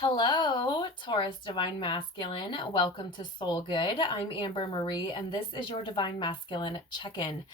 Hello, Taurus Divine Masculine. Welcome to Soul Good. I'm Amber Marie, and this is your Divine Masculine check-in.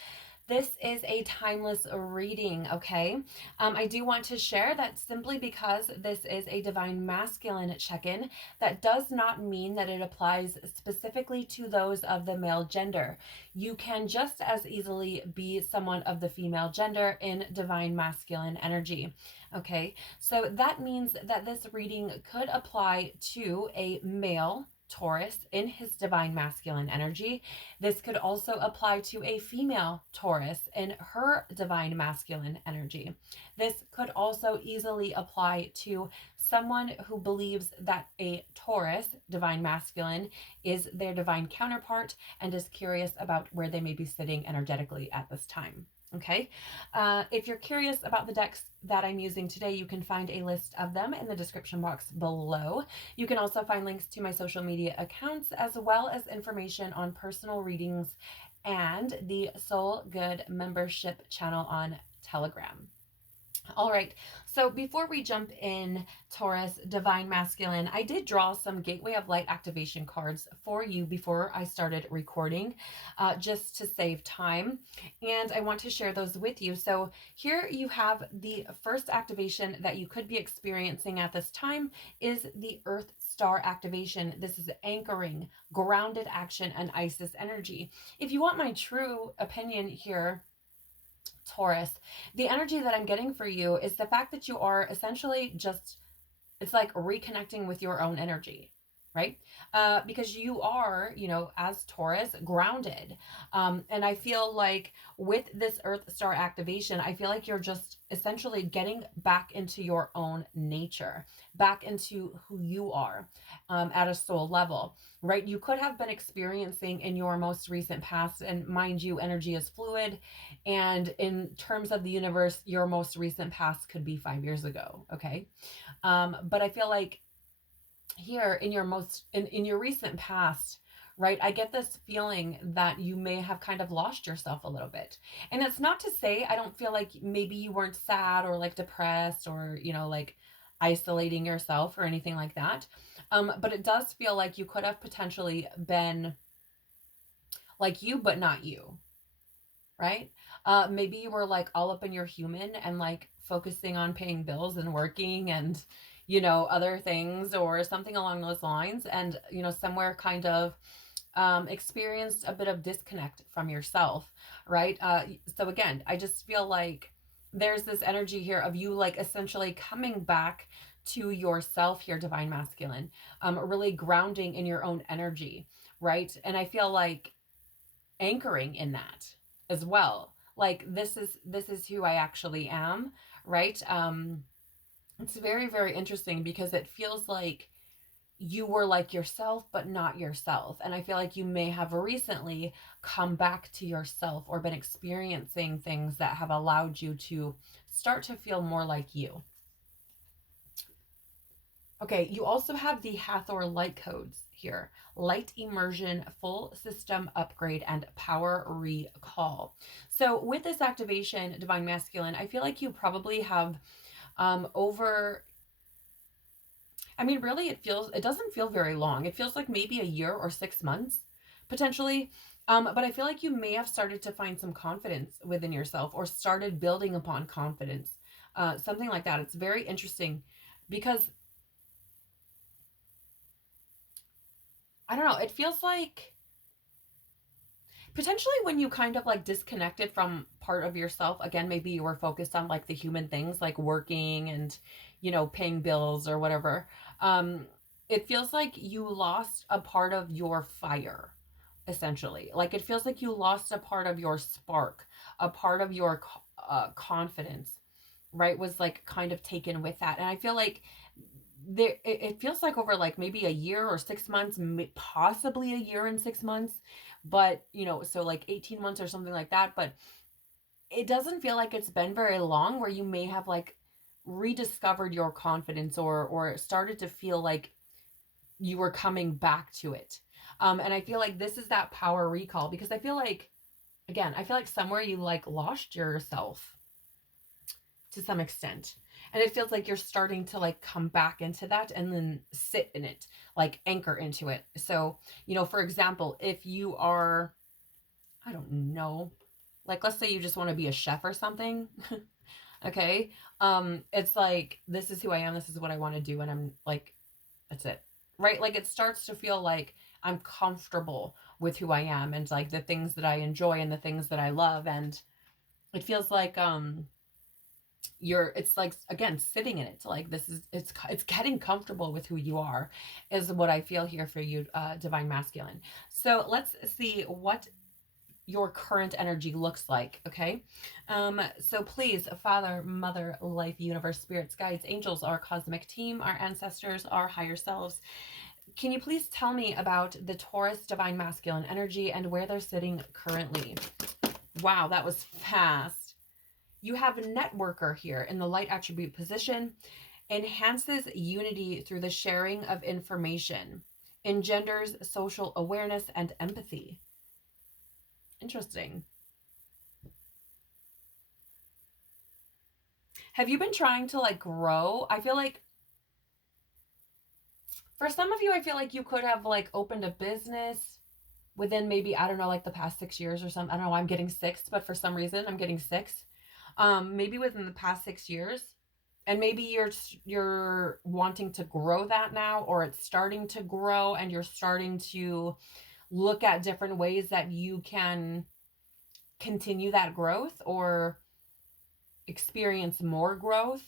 This is a timeless reading, okay? I do want to share that simply because this is a Divine Masculine check-in, that does not mean that it applies specifically to those of the male gender. You can just as easily be someone of the female gender in Divine Masculine energy, okay? So that means that this reading could apply to a male Taurus in his divine masculine energy. This could also apply to a female Taurus in her divine masculine energy. This could also easily apply to someone who believes that a Taurus, divine masculine, is their divine counterpart and is curious about where they may be sitting energetically at this time. Okay, if you're curious about the decks that I'm using today, you can find a list of them in the description box below. You can also find links to my social media accounts, as well as information on personal readings and the Soul Good membership channel on Telegram. All right, so before we jump in, Taurus, Divine Masculine, I did draw some Gateway of Light activation cards for you before I started recording, just to save time, and I want to share those with you. So here you have the first activation that you could be experiencing at this time is the Earth Star activation. This is anchoring, grounded action, and Isis energy. If you want my true opinion here, Taurus, the energy that I'm getting for you is the fact that you are essentially just, it's like reconnecting with your own energy, right? Because you are, as Taurus, grounded. And I feel like with this Earth Star activation, I feel like you're just essentially getting back into your own nature, back into who you are, at a soul level, right? You could have been experiencing in your most recent past, and mind you, energy is fluid. And in terms of the universe, your most recent past could be 5 years ago, okay? But I feel like here in your recent past, right, I get this feeling that you may have kind of lost yourself a little bit. And it's not to say I don't feel like maybe you weren't sad or like depressed or like isolating yourself or anything like that, but it does feel like you could have potentially been like you but not you, right? Maybe you were like all up in your human and like focusing on paying bills and working and, other things or something along those lines. And, somewhere kind of experienced a bit of disconnect from yourself, right? So again, I just feel like there's this energy here of you like essentially coming back to yourself here, Divine Masculine, really grounding in your own energy, right? And I feel like anchoring in that as well, like this is who I actually am, right? It's very, very interesting because it feels like you were like yourself but not yourself, and I feel like you may have recently come back to yourself or been experiencing things that have allowed you to start to feel more like you. Okay, you also have the Hathor light codes here: light immersion, full system upgrade, and power recall. So with this activation, Divine Masculine, I feel like you probably have over, I mean, really, it doesn't feel very long. It feels like maybe a year or 6 months, potentially. But I feel like you may have started to find some confidence within yourself or started building upon confidence, something like that. It's very interesting because I don't know, it feels like potentially when you kind of like disconnected from part of yourself, again, maybe you were focused on like the human things like working and, paying bills or whatever. It feels like you lost a part of your fire, essentially. Like it feels like you lost a part of your spark, a part of your confidence, right? Was like kind of taken with that. And I feel like it feels like over like maybe a year or 6 months, possibly a year and 6 months, but so like 18 months or something like that. But it doesn't feel like it's been very long where you may have like rediscovered your confidence or started to feel like you were coming back to it. And I feel like this is that power recall, because I feel like, again, I feel like somewhere you like lost yourself to some extent. And it feels like you're starting to like come back into that and then sit in it, like anchor into it. So, for example, if you are, I don't know, like let's say you just want to be a chef or something. Okay. It's like, this is who I am, this is what I want to do, and I'm like, that's it. Right? Like it starts to feel like I'm comfortable with who I am and like the things that I enjoy and the things that I love. And it feels like it's like, again, sitting in it. Like this is, it's getting comfortable with who you are is what I feel here for you, divine masculine. So let's see what your current energy looks like. Okay. So please, Father, Mother, Life, Universe, Spirits, Guides, Angels, our cosmic team, our ancestors, our higher selves, can you please tell me about the Taurus divine masculine energy and where they're sitting currently? Wow, that was fast. You have a networker here in the light attribute position. Enhances unity through the sharing of information. Engenders social awareness and empathy. Interesting. Have you been trying to like grow? I feel like for some of you, I feel like you could have like opened a business within maybe, I don't know, like the past 6 years or something. I don't know why I'm getting six, but for some reason I'm getting six. Maybe within the past 6 years. And maybe you're wanting to grow that now, or it's starting to grow and you're starting to look at different ways that you can continue that growth or experience more growth.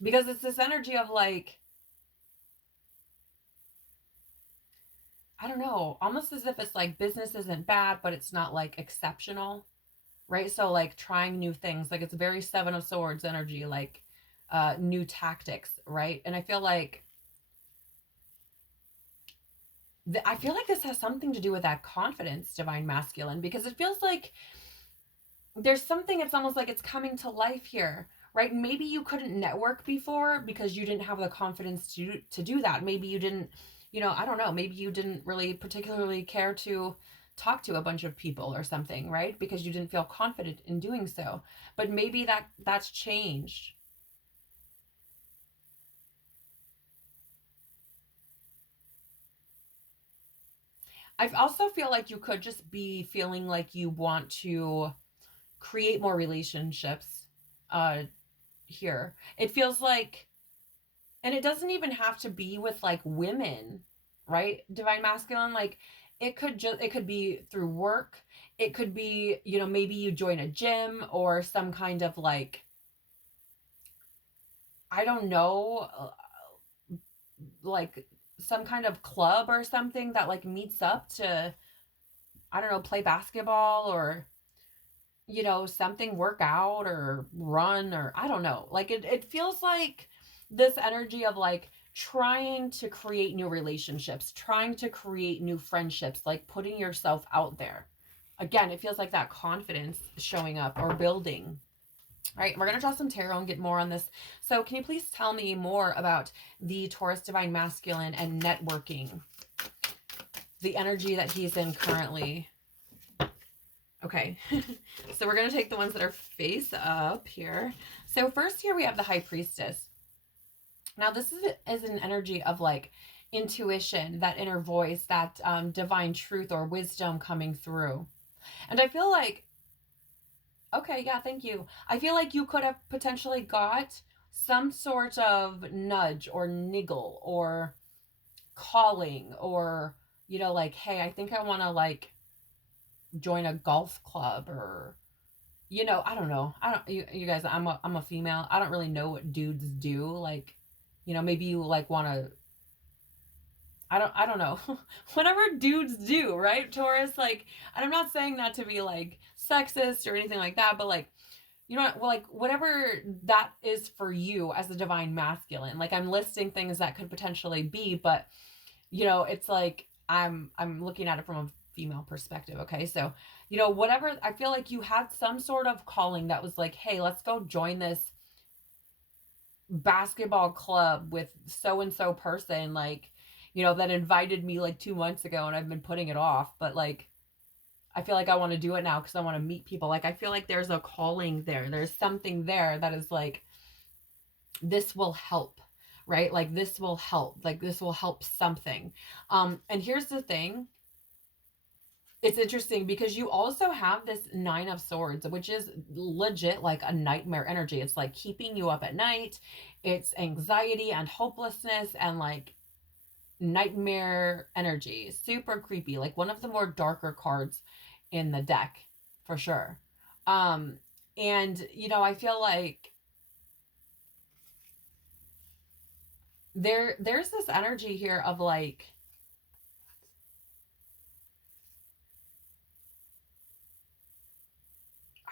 Because it's this energy of like, I don't know, almost as if it's like business isn't bad, but it's not like exceptional, right? So like trying new things, like it's very Seven of Swords energy, like new tactics, right? And I feel like this has something to do with that confidence, divine masculine, because it feels like there's something, it's almost like it's coming to life here, right? Maybe you couldn't network before because you didn't have the confidence to do that. Maybe you didn't, I don't know, maybe you didn't really particularly care to talk to a bunch of people or something, right? Because you didn't feel confident in doing so. But maybe that's changed. I also feel like you could just be feeling like you want to create more relationships uh here. It feels like, and it doesn't even have to be with like women, right? Divine masculine, like it could be through work. It could be, maybe you join a gym or some kind of like, I don't know, like some kind of club or something that like meets up to, I don't know, play basketball or something, work out or run, or I don't know. Like it feels like this energy of like trying to create new relationships, trying to create new friendships, like putting yourself out there. Again, it feels like that confidence showing up or building. All right, we're going to draw some tarot and get more on this. So can you please tell me more about the Taurus divine masculine and networking? The energy that he's in currently. Okay, so we're going to take the ones that are face up here. So first here we have the High Priestess. Now this is an energy of like intuition, that inner voice, that divine truth or wisdom coming through. And I feel like, okay, yeah, thank you. I feel like you could have potentially got some sort of nudge or niggle or calling or, like, hey, I think I want to like join a golf club or, I don't know. I don't, you guys, I'm a female. I don't really know what dudes do. Like, maybe you like want to, I don't know. Whatever dudes do, right? Taurus, like, and I'm not saying that to be like sexist or anything like that, but like, well, like whatever that is for you as a divine masculine, like I'm listing things that could potentially be, but it's like I'm looking at it from a female perspective. Okay. So, whatever, I feel like you had some sort of calling that was like, hey, let's go join this basketball club with so and so person, like, that invited me like 2 months ago and I've been putting it off. But like, I feel like I want to do it now because I want to meet people. Like, I feel like there's a calling there. There's something there that is like, this will help, right? Like, this will help. Like, this will help something. And here's the thing. It's interesting because you also have this 9 of Swords, which is legit like a nightmare energy. It's like keeping you up at night. It's anxiety and hopelessness and like nightmare energy. Super creepy. Like one of the more darker cards in the deck for sure. And you know, I feel like there's this energy here of like,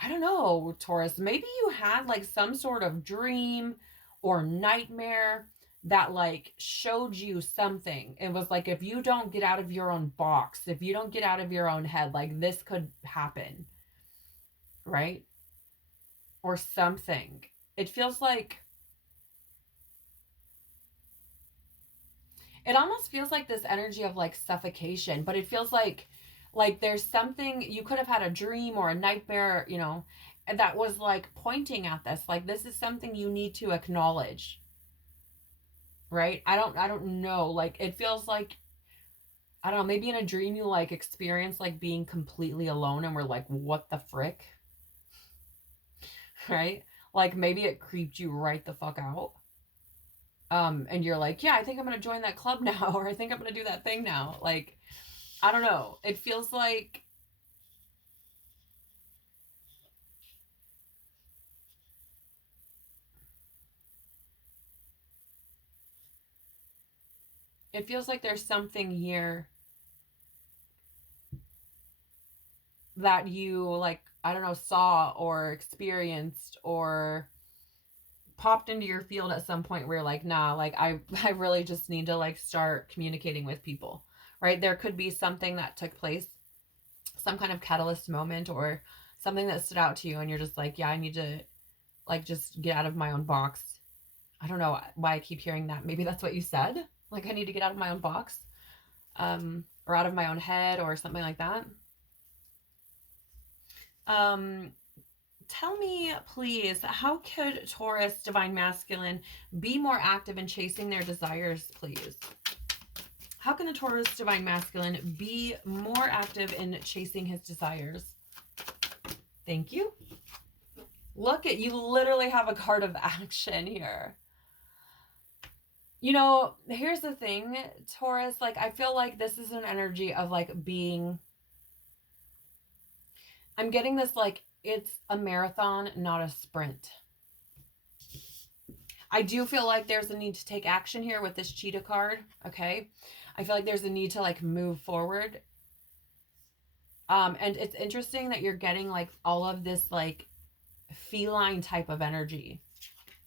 I don't know, Taurus, maybe you had like some sort of dream or nightmare that like showed you something. It was like, if you don't get out of your own box, if you don't get out of your own head, like this could happen, right? Or something. It feels like, it almost feels like this energy of like suffocation, but it feels like there's something, you could have had a dream or a nightmare, you know, that was like pointing at this, like this is something you need to acknowledge, right? I don't know, like it feels like, I don't know, maybe in a dream you like experience like being completely alone and we're like, what the frick? Right? Like maybe it creeped you right the fuck out. And you're like, yeah, I think I'm gonna join that club now, or I think I'm gonna do that thing now. Like, I don't know. It feels like there's something here that you like, I don't know, saw or experienced or popped into your field at some point where you're like, nah, like I really just need to like start communicating with people, right? There could be something that took place, some kind of catalyst moment or something that stood out to you and you're just like, yeah, I need to like just get out of my own box. I don't know why I keep hearing that. Maybe that's what you said. Like I need to get out of my own box, or out of my own head or something like that. Um, Tell me, please, how could Taurus Divine Masculine be more active in chasing their desires, please? How can the Taurus Divine Masculine be more active in chasing his desires? Thank you. Look at, you literally have a card of action here. You know, here's the thing, Taurus, like I feel like this is an energy of like being, I'm getting this like it's a marathon, not a sprint. I do feel like there's a need to take action here with this cheetah card, okay? I feel like there's a need to like move forward. And it's interesting that you're getting like all of this like feline type of energy,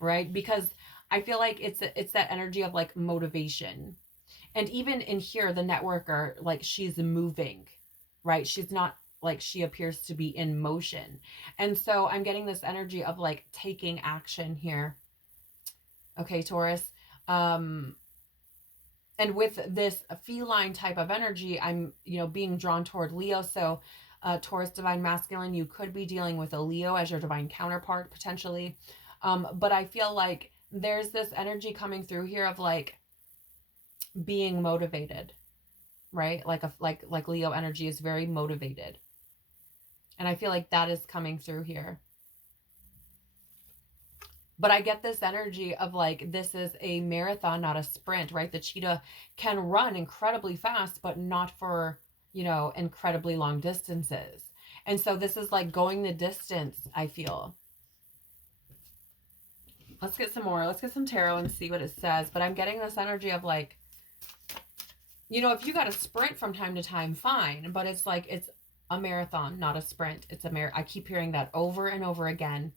right? Because I feel like it's that energy of like motivation. And even in here, the networker, like she's moving, right? She's not like she appears to be in motion. And so I'm getting this energy of like taking action here. Okay, Taurus. And with this feline type of energy, I'm, you know, being drawn toward Leo. So Taurus Divine Masculine, you could be dealing with a Leo as your divine counterpart potentially. But I feel like there's this energy coming through here of like being motivated, right? Like Leo energy is very motivated. And I feel like that is coming through here. But I get this energy of like, this is a marathon, not a sprint, right? The cheetah can run incredibly fast, but not for, you know, incredibly long distances. And so this is like going the distance, I feel. Let's get some more. Let's get some tarot and see what it says. But I'm getting this energy of like, you know, if you got to sprint from time to time, fine. But it's like, it's a marathon, not a sprint. It's a I keep hearing that over and over again.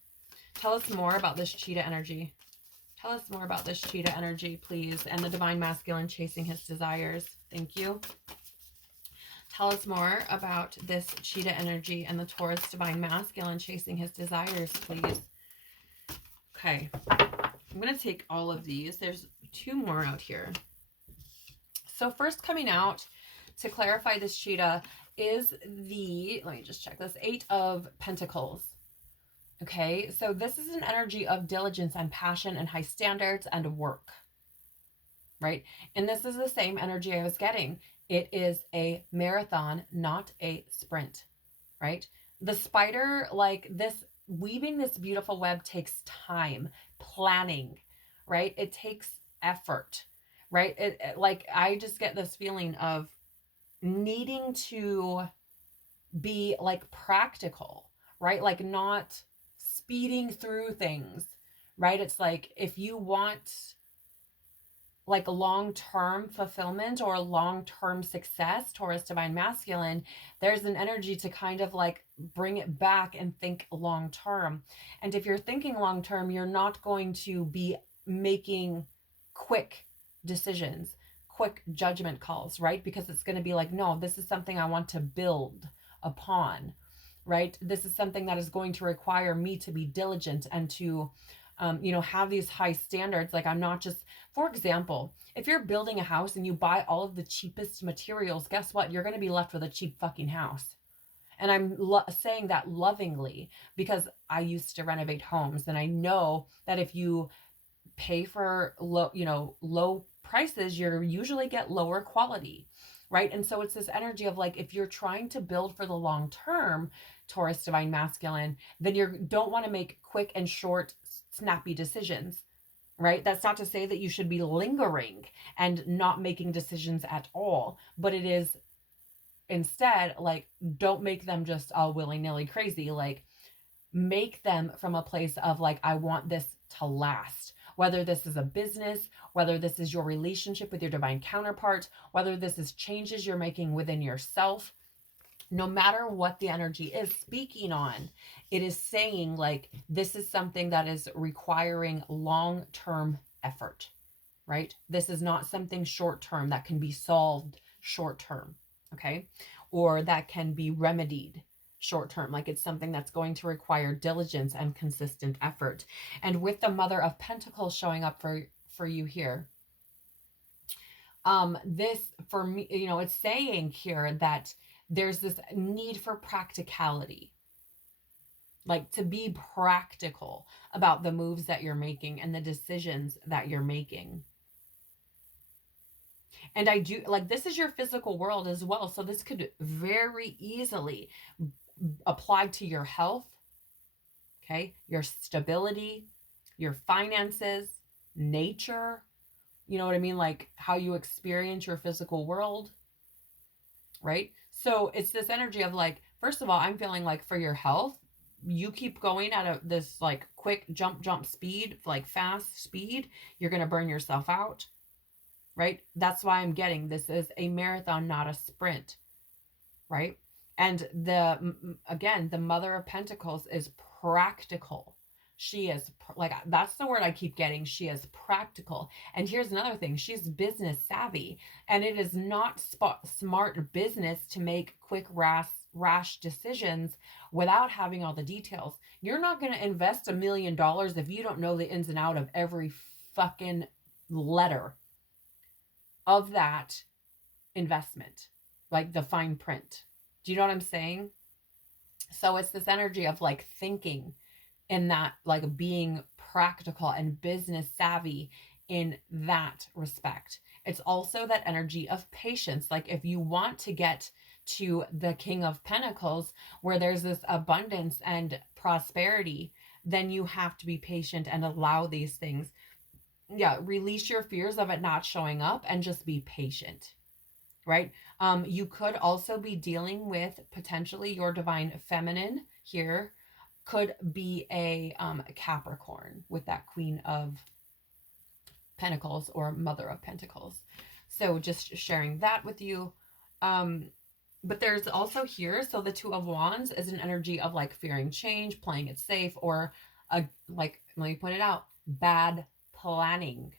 Tell us more about this cheetah energy. Tell us more about this cheetah energy, please. And the divine masculine chasing his desires. Thank you. Tell us more about this cheetah energy and the Taurus divine masculine chasing his desires, please. Okay. I'm going to take all of these. There's 2 more out here. So first coming out to clarify this cheetah is the, let me just check this, 8 of Pentacles. Okay, so this is an energy of diligence and passion and high standards and work, right? And this is the same energy I was getting. It is a marathon, not a sprint, right? The spider, like this, weaving this beautiful web takes time, planning, right? It takes effort, right? Like, I just get this feeling of needing to be like practical, right? Like not speeding through things, right? It's like if you want like long-term fulfillment or long-term success, Taurus divine masculine, there's an energy to kind of like bring it back and think long-term. And if you're thinking long-term, you're not going to be making quick decisions, quick judgment calls, right? Because it's going to be like, no, this is something I want to build upon, right? This is something that is going to require me to be diligent and to have these high standards. Like, I'm not just, for example, if you're building a house and you buy all of the cheapest materials, guess what? You're going to be left with a cheap fucking house. And I'm saying that lovingly because I used to renovate homes, and I know that if you pay for low prices, you usually get lower quality, right? And so it's this energy of like, if you're trying to build for the long term, Taurus divine masculine, then you don't want to make quick and short, snappy decisions, right? That's not to say that you should be lingering and not making decisions at all, but it is instead like, don't make them just all willy-nilly crazy. Like, make them from a place of like, I want this to last. Whether this is a business, whether this is your relationship with your divine counterpart, whether this is changes you're making within yourself, no matter what the energy is speaking on, it is saying like, this is something that is requiring long-term effort, right? This is not something short-term that can be solved short-term, okay? Or that can be remedied short-term. Like, it's something that's going to require diligence and consistent effort. And with the Mother of Pentacles showing up for you here, this, for me, it's saying here that there's this need for practicality, like to be practical about the moves that you're making and the decisions that you're making. And I do, like, this is your physical world as well. So this could very easily apply to your health, okay? Your stability, your finances, nature, you know what I mean? Like how you experience your physical world, right? So it's this energy of like, first of all, I'm feeling like for your health, you keep going at this like quick jump speed, like fast speed, you're going to burn yourself out, right? That's why I'm getting this is a marathon, not a sprint, right? And again, the Mother of Pentacles is practical. She is like, that's the word I keep getting. She is practical. And here's another thing. She's business savvy, and it is not smart business to make quick, rash decisions without having all the details. You're not going to invest $1 million if you don't know the ins and out of every fucking letter of that investment, like the fine print. Do you know what I'm saying? So it's this energy of like thinking in that, like being practical and business savvy in that respect. It's also that energy of patience. Like if you want to get to the King of Pentacles, where there's this abundance and prosperity, then you have to be patient and allow these things. Yeah, release your fears of it not showing up and just be patient, right? You could also be dealing with potentially your divine feminine here could be a Capricorn with that Queen of Pentacles or Mother of Pentacles. So just sharing that with you. But there's also here, so the Two of Wands is an energy of like fearing change, playing it safe, or like, let me point it out, bad planning,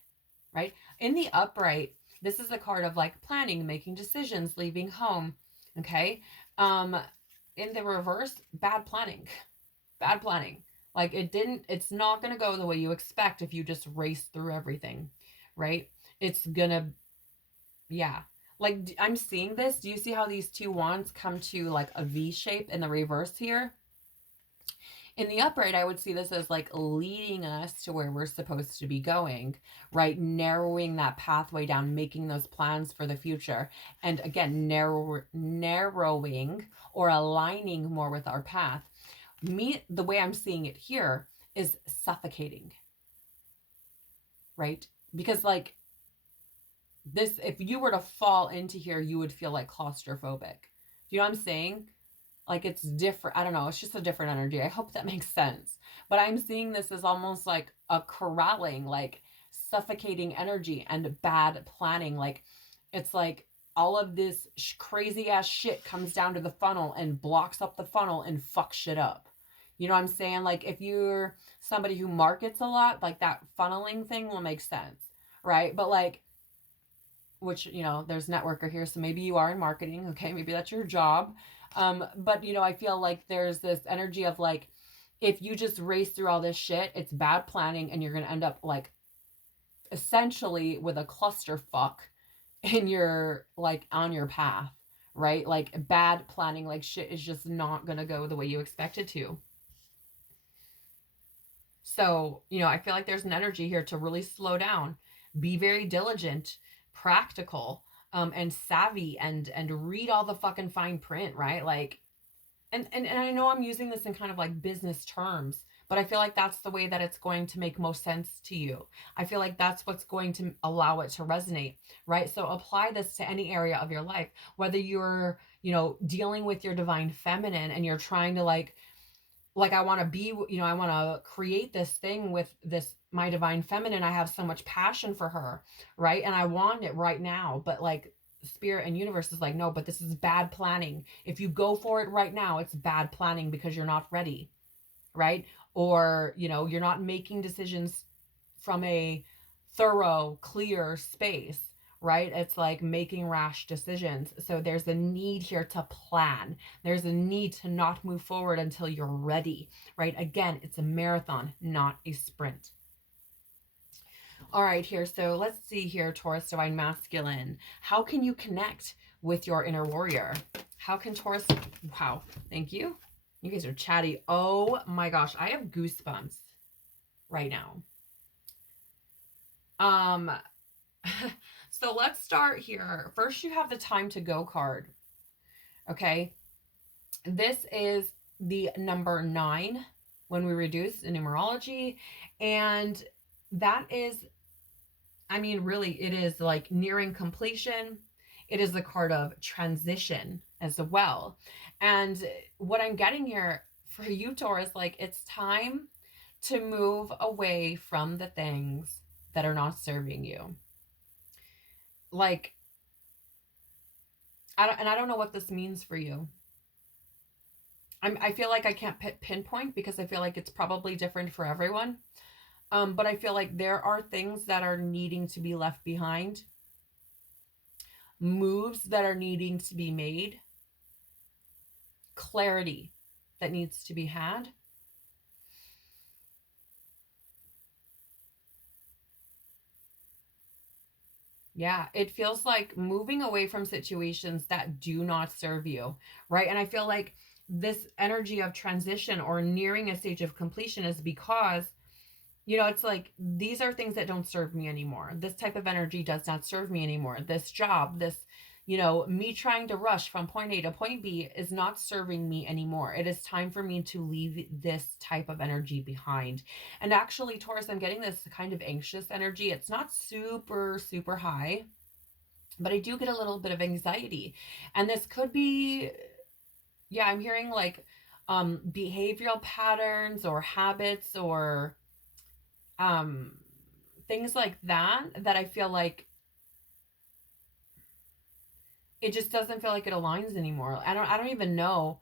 right? In the upright, this is a card of like planning, making decisions, leaving home, okay? In the reverse, bad planning. Bad planning. Like it's not going to go the way you expect if you just race through everything, right? It's going to, yeah. like I'm seeing this. Do you see how these two wands come to like a V shape in the reverse here? In the upright, I would see this as like leading us to where we're supposed to be going, right? Narrowing that pathway down, making those plans for the future. And again, narrowing or aligning more with our path. The way I'm seeing it here is suffocating, right? Because like this, if you were to fall into here, you would feel like claustrophobic. Do you know what I'm saying? Like it's different. I don't know. It's just a different energy. I hope that makes sense. But I'm seeing this as almost like a corralling, like suffocating energy and bad planning. Like it's like all of this crazy ass shit comes down to the funnel and blocks up the funnel and fucks shit up. You know what I'm saying? Like if you're somebody who markets a lot, like that funneling thing will make sense, right? But like, which, you know, there's networker here, so maybe you are in marketing, okay? Maybe that's your job. But, you know, I feel like there's this energy of like, if you just race through all this shit, it's bad planning and you're going to end up like essentially with a clusterfuck in your, like on your path, right? Like bad planning, like shit is just not going to go the way you expect it to. So, you know, I feel like there's an energy here to really slow down, be very diligent, practical, and savvy and read all the fucking fine print, right? Like, and I know I'm using this in kind of like business terms, but I feel like that's the way that it's going to make most sense to you. I feel like that's what's going to allow it to resonate, right? So apply this to any area of your life, whether you're, you know, dealing with your divine feminine and you're trying to like I want to be, you know, I want to create this thing with this, my divine feminine. I have so much passion for her, right? And I want it right now. But like spirit and universe is like, no, but this is bad planning. If you go for it right now, it's bad planning because you're not ready, right? Or, you know, you're not making decisions from a thorough, clear space, right? It's like making rash decisions. So there's a need here to plan. There's a need to not move forward until you're ready, right? Again, it's a marathon, not a sprint. All right, here. So let's see here, Taurus Divine Masculine. How can you connect with your inner warrior? How can Taurus... Wow, thank you. You guys are chatty. Oh my gosh, I have goosebumps right now. So let's start here. First, you have the time to go card. Okay. This is the number 9 when we reduce in numerology. And that is, I mean, really, it is like nearing completion. It is the card of transition as well. And what I'm getting here for you, Taurus, like it's time to move away from the things that are not serving you. Like, I don't know what this means for you. I feel like I can't pinpoint because I feel like it's probably different for everyone. But I feel like there are things that are needing to be left behind, moves that are needing to be made, clarity that needs to be had. Yeah, it feels like moving away from situations that do not serve you, right? And I feel like this energy of transition or nearing a stage of completion is because, you know, it's like these are things that don't serve me anymore. This type of energy does not serve me anymore. This job, this, you know, me trying to rush from point A to point B is not serving me anymore. It is time for me to leave this type of energy behind. And actually, Taurus, I'm getting this kind of anxious energy. It's not super, super high, but I do get a little bit of anxiety. And this could be, yeah, I'm hearing like behavioral patterns or habits or things like that I feel like it just doesn't feel like it aligns anymore. I don't even know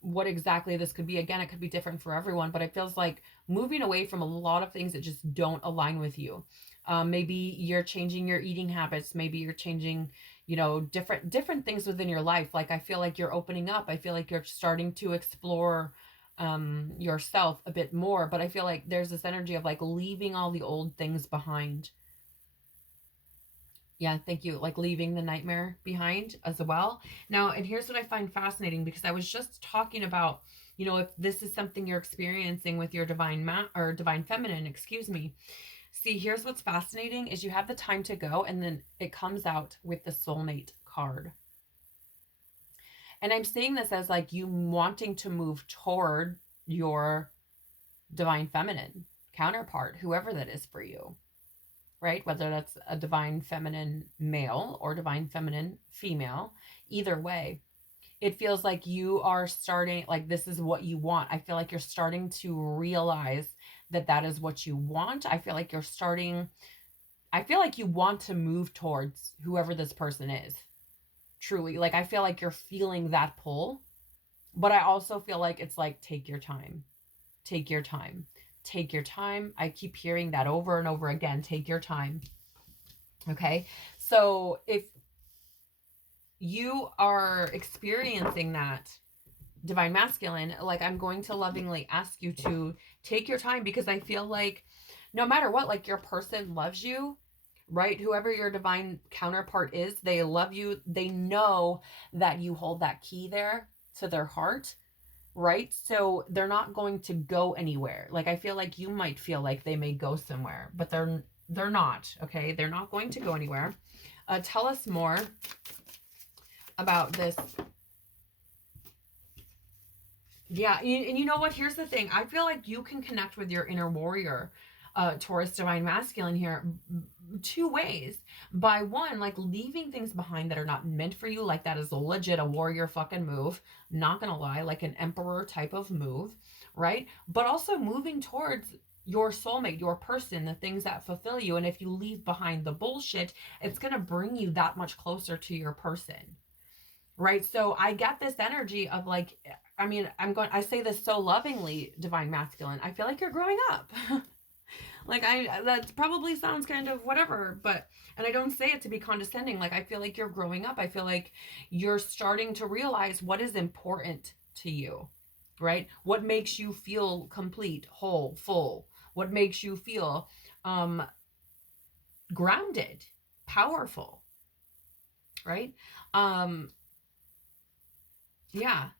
what exactly this could be. Again, it could be different for everyone, but it feels like moving away from a lot of things that just don't align with you. Maybe you're changing your eating habits, maybe you're changing, you know, different things within your life. Like I feel like you're opening up. I feel like you're starting to explore yourself a bit more, but I feel like there's this energy of like leaving all the old things behind. Yeah, thank you. Like leaving the nightmare behind as well. Now, and here's what I find fascinating, because I was just talking about, if this is something you're experiencing with your or divine feminine, excuse me. See, here's what's fascinating is you have the time to go, and then it comes out with the soulmate card. And I'm seeing this as like you wanting to move toward your divine feminine counterpart, whoever that is for you, right? Whether that's a divine feminine male or divine feminine female, either way, it feels like you are starting, like this is what you want. I feel like you're starting to realize that that is what you want. I feel like you want to move towards whoever this person is. Truly. Like I feel like you're feeling that pull, but I also feel like it's like, take your time. Take your time. Take your time. I keep hearing that over and over again. Take your time. Okay. So if you are experiencing that divine masculine, like I'm going to lovingly ask you to take your time, because I feel like no matter what, like your person loves you, right? Whoever your divine counterpart is, they love you. They know that you hold that key there to their heart, right? So they're not going to go anywhere. Like I feel like you might feel like they may go somewhere, but they're not, okay? They're not going to go anywhere. Tell us more about this. Yeah, and you know what? Here's the thing. I feel like you can connect with your inner warrior, Taurus divine masculine here, two ways. By one, like leaving things behind that are not meant for you, like that is legit a warrior fucking move. Not gonna lie, like an emperor type of move, right? But also moving towards your soulmate, your person, the things that fulfill you. And if you leave behind the bullshit, it's gonna bring you that much closer to your person. Right. So I get this energy of like, I mean, I say this so lovingly, divine masculine. I feel like you're growing up. Like that probably sounds kind of whatever, but, and I don't say it to be condescending. Like, I feel like you're growing up. I feel like you're starting to realize what is important to you, right? What makes you feel complete, whole, full, what makes you feel, grounded, powerful, right? Um, yeah.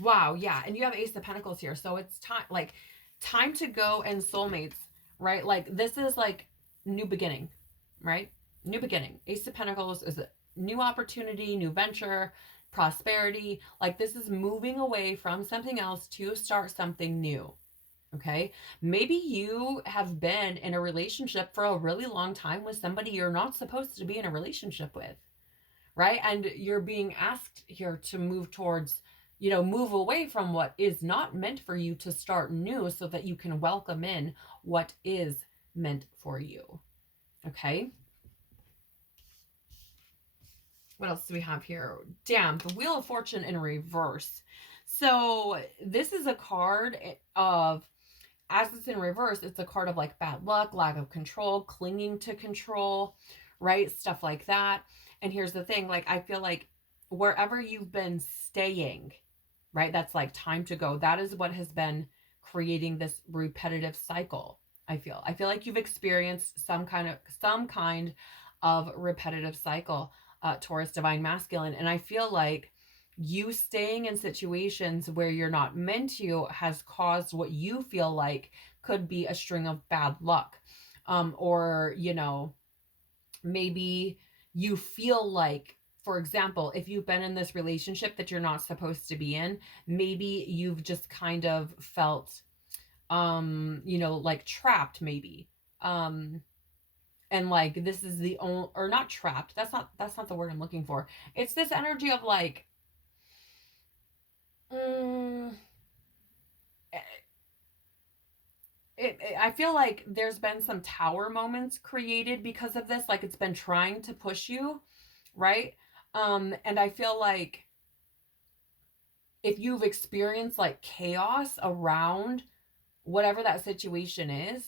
Wow, yeah. And you have Ace of Pentacles here. So it's time to go, and soulmates, right? Like this is like new beginning, right? New beginning. Ace of Pentacles is a new opportunity, new venture, prosperity. Like this is moving away from something else to start something new. Okay? Maybe you have been in a relationship for a really long time with somebody you're not supposed to be in a relationship with, right? And you're being asked here to move towards, move away from what is not meant for you to start new, so that you can welcome in what is meant for you. Okay. What else do we have here? Damn, the Wheel of Fortune in reverse. So this is a card of, as it's in reverse, it's a card of like bad luck, lack of control, clinging to control, right? Stuff like that. And here's the thing, like, I feel like wherever you've been staying, right? That's like time to go. That is what has been creating this repetitive cycle. I feel like you've experienced some kind of repetitive cycle, Taurus divine masculine. And I feel like you staying in situations where you're not meant to has caused what you feel like could be a string of bad luck. Or, maybe you feel like, for example, if you've been in this relationship that you're not supposed to be in, maybe you've just kind of felt, like trapped maybe. And like, this is the only, or not trapped. That's not the word I'm looking for. It's this energy of like, I feel like there's been some tower moments created because of this. Like it's been trying to push you, right? And I feel like if you've experienced like chaos around whatever that situation is,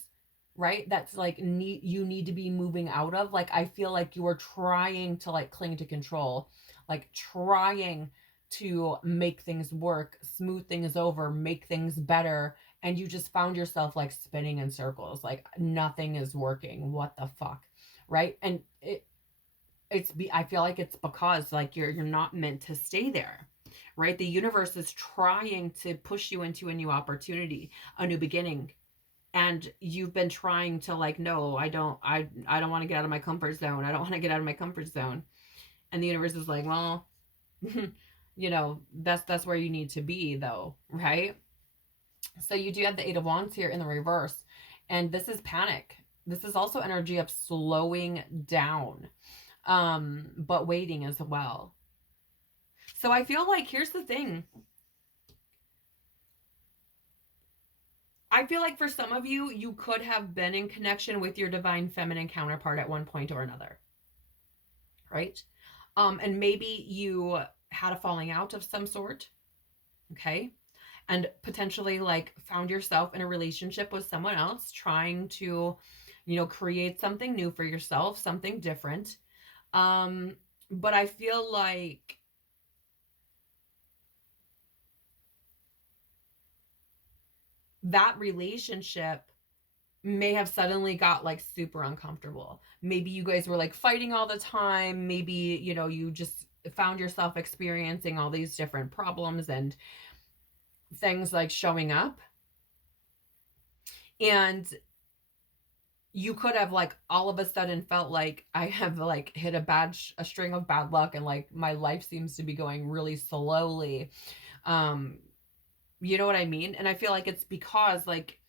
right? That's like you need to be moving out of. Like I feel like you are trying to like cling to control, like trying to make things work, smooth things over, make things better, and you just found yourself like spinning in circles, like nothing is working. What the fuck, right? And I feel like it's because like you're not meant to stay there, right? The universe is trying to push you into a new opportunity, a new beginning. And you've been trying to like, no, I don't want to get out of my comfort zone. I don't want to get out of my comfort zone. And the universe is like, well, that's where you need to be though, right? So you do have the 8 of Wands here in the reverse. And this is panic. This is also energy of slowing down, but waiting as well. So I feel like here's the thing. I feel like for some of you, you could have been in connection with your divine feminine counterpart at one point or another, right? And maybe you had a falling out of some sort, okay? And potentially like found yourself in a relationship with someone else trying to, create something new for yourself, something different. But I feel like that relationship may have suddenly got like super uncomfortable. Maybe you guys were like fighting all the time. Maybe, you just found yourself experiencing all these different problems and things like showing up. And you could have like all of a sudden felt like I have like hit a string of bad luck and like my life seems to be going really slowly. Um, you know what I mean? And I feel like it's because like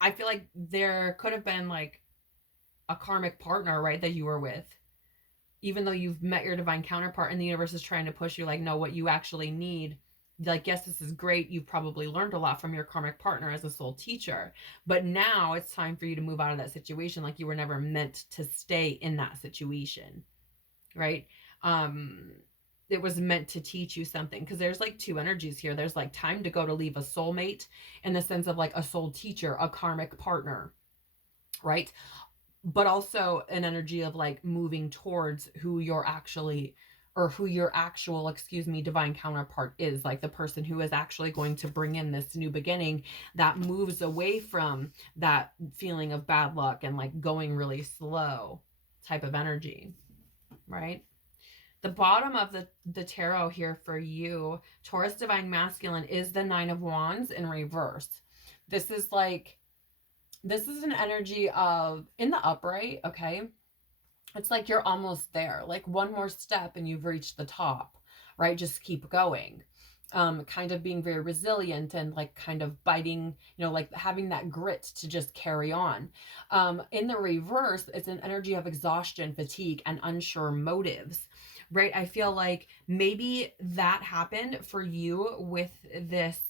I feel like there could have been like a karmic partner, right, that you were with, even though you've met your divine counterpart and the universe is trying to push you like, no, what you actually need. Like, yes, this is great. You've probably learned a lot from your karmic partner as a soul teacher, but now it's time for you to move out of that situation. Like you were never meant to stay in that situation, right? Um, it was meant to teach you something because there's like two energies here. There's like time to go to leave a soulmate in the sense of like a soul teacher, a karmic partner, right? But also an energy of like moving towards who you're actually or who your actual, excuse me, divine counterpart is, like the person who is actually going to bring in this new beginning that moves away from that feeling of bad luck and like going really slow type of energy, right? The bottom of the tarot here for you, Taurus divine masculine, is the 9 of Wands in reverse. This is like this is an energy of in the upright, okay? It's like you're almost there, like one more step and you've reached the top, right? Just keep going. Kind of being very resilient and like kind of biting, like having that grit to just carry on. In the reverse, it's an energy of exhaustion, fatigue, and unsure motives, right? I feel like maybe that happened for you with this.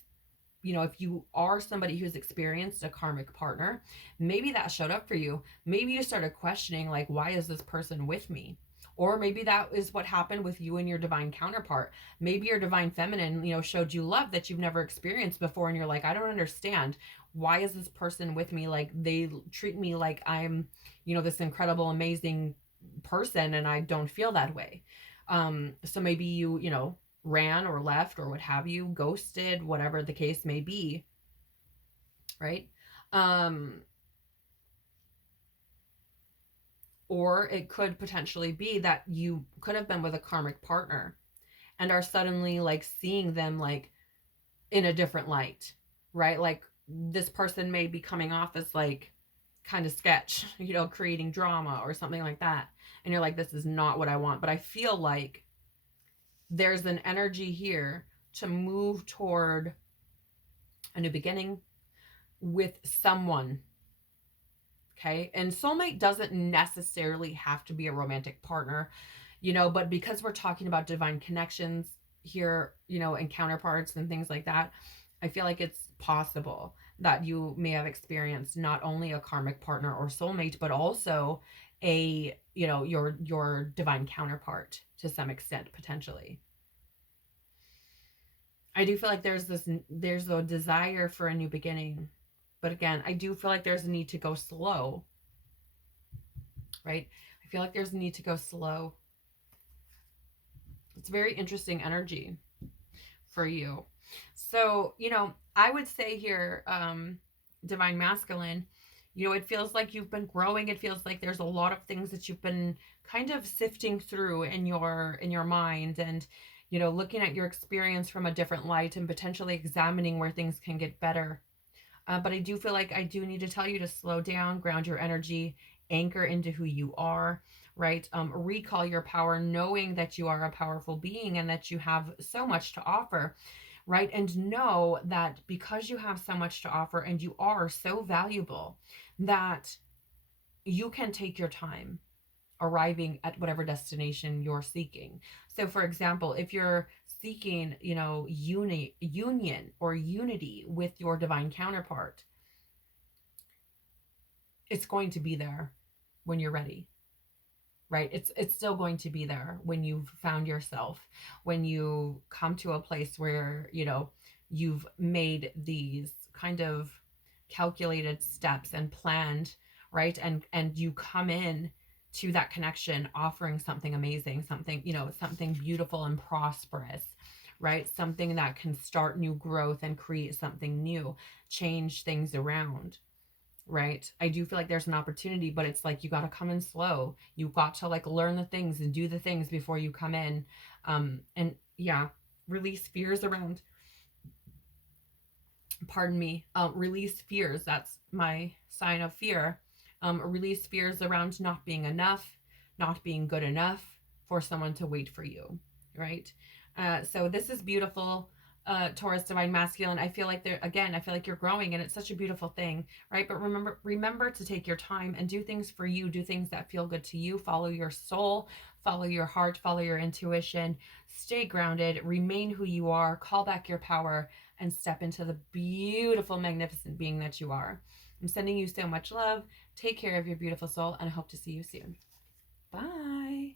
If you are somebody who's experienced a karmic partner, maybe that showed up for you. Maybe you started questioning, like, why is this person with me? Or maybe that is what happened with you and your divine counterpart. Maybe your divine feminine, showed you love that you've never experienced before. And you're like, I don't understand. Why is this person with me? Like, they treat me like I'm, this incredible, amazing person, and I don't feel that way. So maybe you ran or left or what have you, ghosted, whatever the case may be, right? Or it could potentially be that you could have been with a karmic partner and are suddenly like seeing them like in a different light, right? Like this person may be coming off as like kind of sketch, creating drama or something like that. And you're like, this is not what I want. But I feel like there's an energy here to move toward a new beginning with someone. Okay. And soulmate doesn't necessarily have to be a romantic partner, but because we're talking about divine connections here, and counterparts and things like that, I feel like it's possible that you may have experienced not only a karmic partner or soulmate, but also your divine counterpart to some extent, potentially. I do feel like there's a desire for a new beginning. But again, I do feel like there's a need to go slow, right? I feel like there's a need to go slow. It's very interesting energy for you. So, I would say here, divine masculine, You know, it feels like you've been growing. It feels like there's a lot of things that you've been kind of sifting through in your mind, and you know, looking at your experience from a different light and potentially examining where things can get better. But I do feel like I do need to tell you to slow down, ground your energy, anchor into who you are, right? Recall your power, knowing that you are a powerful being and that you have so much to offer, right? And know that because you have so much to offer and you are so valuable, that you can take your time arriving at whatever destination you're seeking. So for example, if you're seeking, you know, union or unity with your divine counterpart, it's going to be there when you're ready, right? It's still going to be there when you've found yourself, when you come to a place where, you know, you've made these kind of calculated steps and planned, right? And you come in to that connection offering something amazing, something, you know, something beautiful and prosperous, right? Something that can start new growth and create something new, change things around, right? I do feel like there's an opportunity, but it's like you got to come in slow. You got to like learn the things and do the things before you come in. And yeah, release fears around, pardon me, release fears. That's my sign of fear. Release fears around not being enough, not being good enough for someone to wait for you, right? So this is beautiful. Taurus divine masculine. I feel like I feel like you're growing, and it's such a beautiful thing, right? But remember to take your time and do things for you, do things that feel good to you, follow your soul, follow your heart, follow your intuition, stay grounded, remain who you are, call back your power, and step into the beautiful, magnificent being that you are. I'm sending you so much love. Take care of your beautiful soul, and I hope to see you soon. Bye.